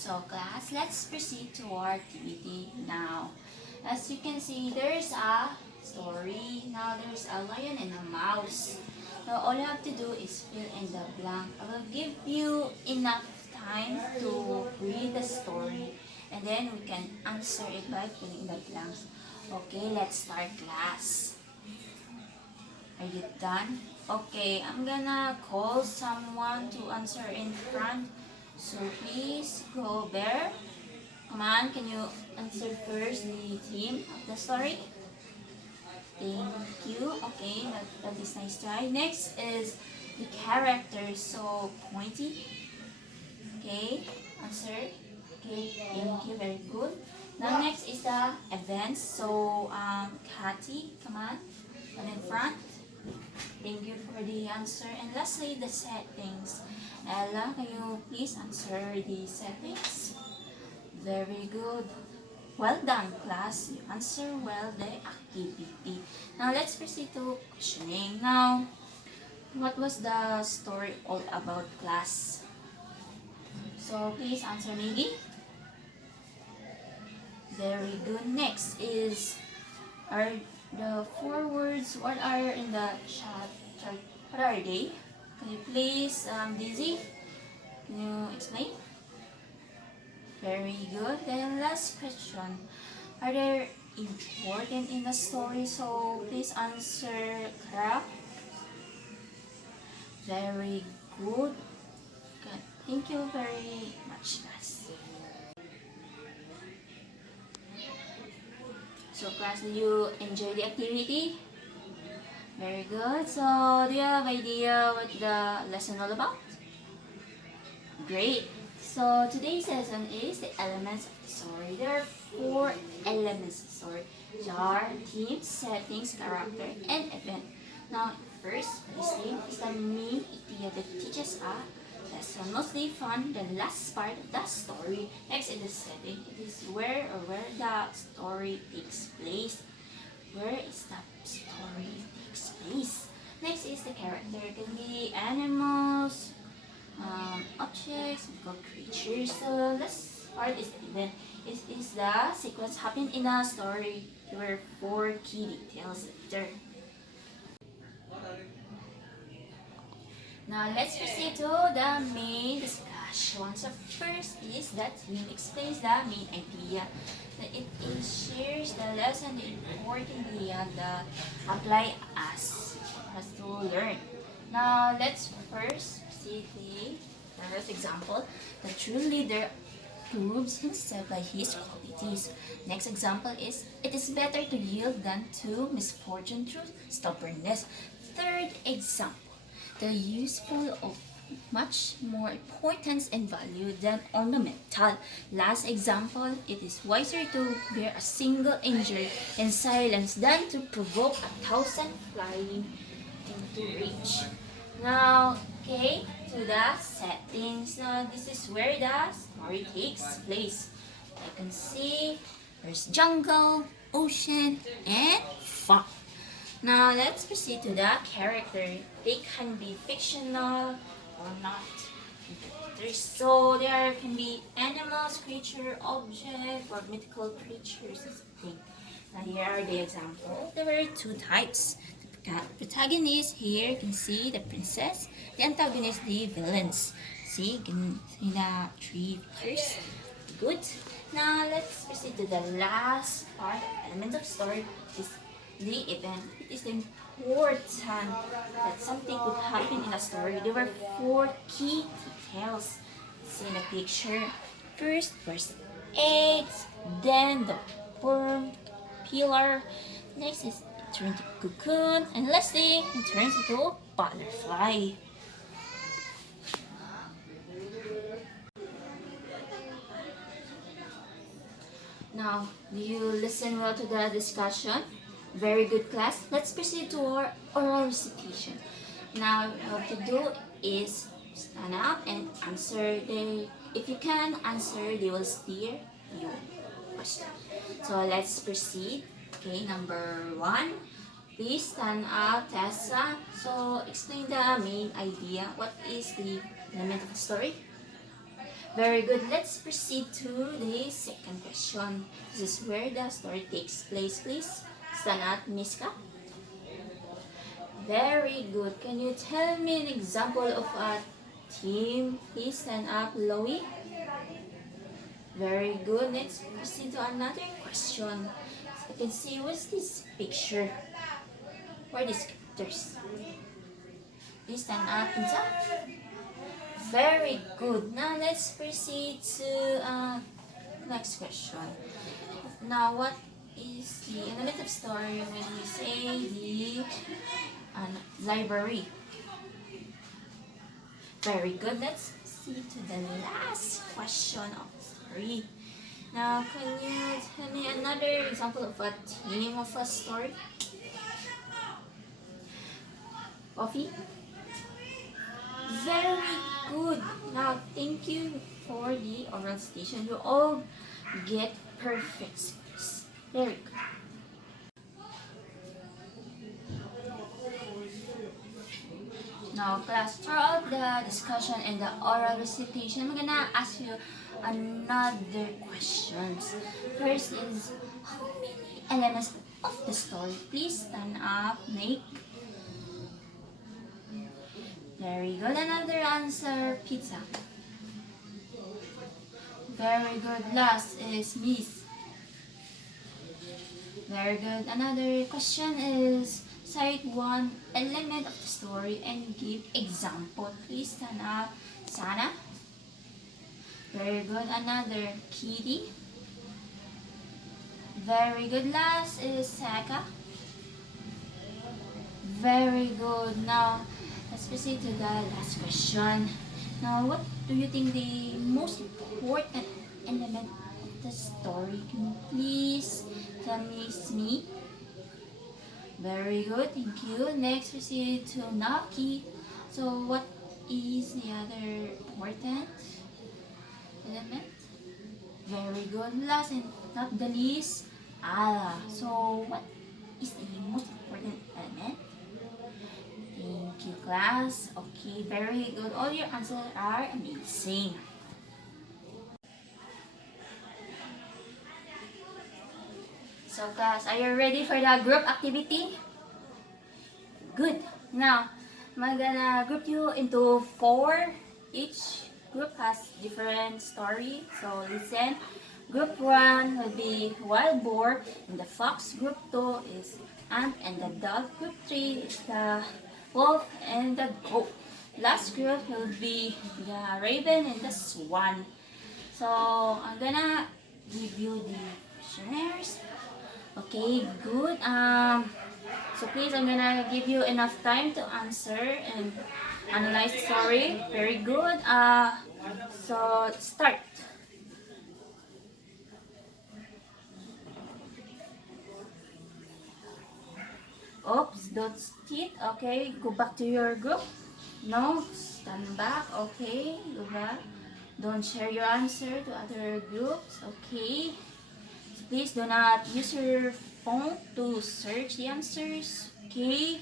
So class, let's proceed to our activity now. As you can see, there's a story. Now there's a lion and a mouse. Now all you have to do is fill in the blank. I will give you enough time to read the story and then we can answer it by filling the blanks. Okay, let's start class. Are you done? Okay, I'm gonna call someone to answer in front. So please go there. Come on, can you answer first the theme of the story? Thank you. Okay, that is nice try. Next is the character. So pointy. Okay, answer. Okay, thank you. Very good. Now next is the events. So Cathy, come on in front. Thank you for the answer. And lastly, the settings. Ella, can you please answer the settings? Very good. Well done, class. You answer well the activity. Now, let's proceed to questioning. Now, what was the story all about, class? So, please answer, Miggy. Very good. Next is, are the four words, what are in the chat? What are they? Can you please, Dizzy, can you explain? Very good. Then last question. Are they important in the story? So please answer correct. Very good. Good. Thank you very much, guys. So class, do you enjoy the activity? Very good. So do you have idea what the lesson all about? Great. So today's lesson is the elements of the story. There are four elements of the story: jar, theme, settings, character, and event. Now, first, this theme is the main idea that teaches a lesson, mostly fun, the last part of the story. Next is the setting. It is where the story takes place. Where is the story takes place? Next is the character. It can be animals, objects, mythical creatures. So this part is the event. It is the sequence happened in a story. There were four key details there. Now let's proceed to the main discussion. So first is that theme explains the main idea. That it shares the lesson, the important idea that apply us to learn. Now let's first see the first example. The true leader proves himself by his qualities. Next example is, it is better to yield than to misfortune through stubbornness. Third example, the useful of much more importance and value than ornamental. Last example, it is wiser to bear a single injury in silence than to provoke 1,000 flying into rage. Now, okay, to the settings. Now, this is where the story takes place. I can see there's jungle, ocean, and fog. Now, let's proceed to the character. They can be fictional or not. So, there can be animals, creature, object, or mythical creatures. Now, here are the examples. There were two types. The protagonist, here you can see the princess. The antagonist, the villains. See, you can see the three features. Good. Now, let's proceed to the last part, element of story. Is the event. It is important that something could happen in a story. There were four key details. See in the picture. First eggs, then the worm, pillar. Next is it turns to cocoon, and lastly it turns into butterfly. Now, do you listen well to the discussion? Very good, class. Let's proceed to our oral recitation. Now, what to do is stand up and answer the. If you can answer, they will steer you question. So let's proceed. Okay, number one. Please stand up, Tessa. So explain the main idea. What is the element of the story? Very good. Let's proceed to the second question. This is where the story takes place, please. Stand up, Miska. Very good. Can you tell me an example of a team? Please stand up, Loie. Very good. Let's proceed to another question. So you can see what's this picture? What are these characters? Please stand up, Insa. Very good. Now let's proceed to next question. Now what is the element of story when we say the library? Very good. Let's see to the last question of the story. Now, can you tell me another example of a theme of a story? Coffee? Very good. Now, thank you for the oral station. You all get perfect scores. Very good. Now, class, throughout the discussion and the oral recitation, I'm gonna ask you another questions. First is, how many elements of the story? Please stand up, Nick. Very good. Another answer, pizza. Very good. Last is Miss. Very good. Another question is, cite one element of the story and give example. Please stand up, Sana. Very good. Another, Kitty. Very good. Last is Saka. Very good. Now, let's proceed to the last question. Now, what do you think the most important element of the story? Can you please tell me? Very good, thank you. Next, proceed to Naki. So, what is the other important element? Very good. Last and not the least, Ala. So, what is the most important element? Thank you, class. Okay, very good. All your answers are amazing. So, class, are you ready for the group activity? Good. Now, I'm gonna group you into 4. Each group has different story. So, listen. Group 1 will be wild boar, and the fox. Group 2 is ant and the dog. Group 3 is the wolf and the goat. Last group will be the raven and the swan. So, I'm gonna give you the questionnaires. Okay, good. So please, I'm gonna give you enough time to answer and analyze the story. Very good. So start. Oops, don't sit. Okay, go back to your group. No, stand back. Okay, go back. Don't share your answer to other groups. Okay. So please do not use your phone to search the answers. Okay.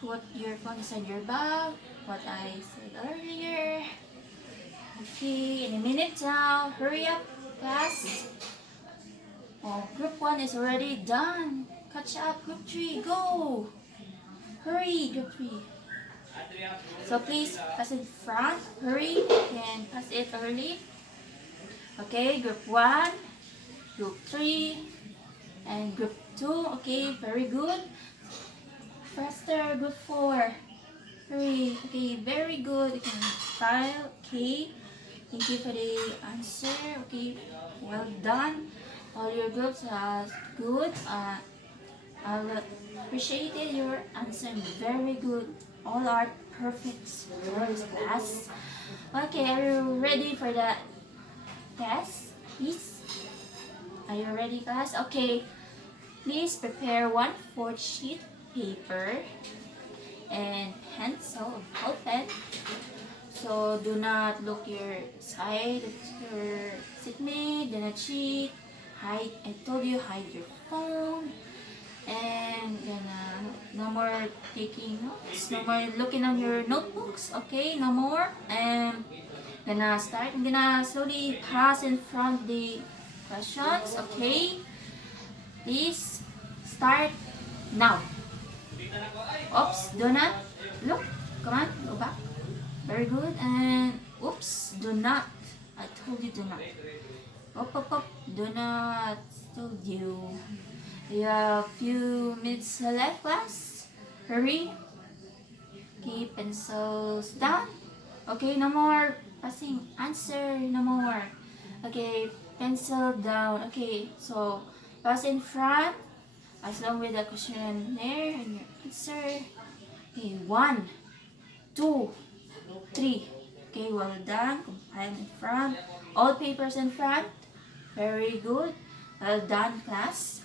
Put your phone inside your bag. What I said earlier. Okay, in a minute now. Hurry up, class. Oh, group 1 is already done. Catch up, group 3, go! Hurry, group 3. So please, pass in front. Hurry, and pass it early. Okay, group 1, group 3, and group 2. Okay, very good. Faster, group 4. Hurry. Okay, very good. You can file. Okay, thank you for the answer. Okay, well done. All your groups are good. I appreciated your answer. Very good. All are perfect scores, class. Okay, are you ready for the test? Please. Are you ready, class? Okay. Please prepare 1/4 sheet paper and pencil or ball pen. So do not look your side of your seatmate. Do not cheat. Hide. I told you hide your phone. And then no more taking notes, no more looking on your notebooks, okay, no more. And Gonna start. I'm gonna slowly pass in front the questions. Okay. Please start now. Oops, do not look. Come on, go back. Very good. And oops, do not. I told you do not. Up. Do not. Told you. We have few minutes left, class. Hurry. Okay, pencils down. Okay, no more passing answer. No more. Okay, pencil down. Okay, so pass in front as long with the questionnaire and your answer. Okay, 1, 2, 3. Okay, well done. Compile in front. All papers in front. Very good. Well done, class.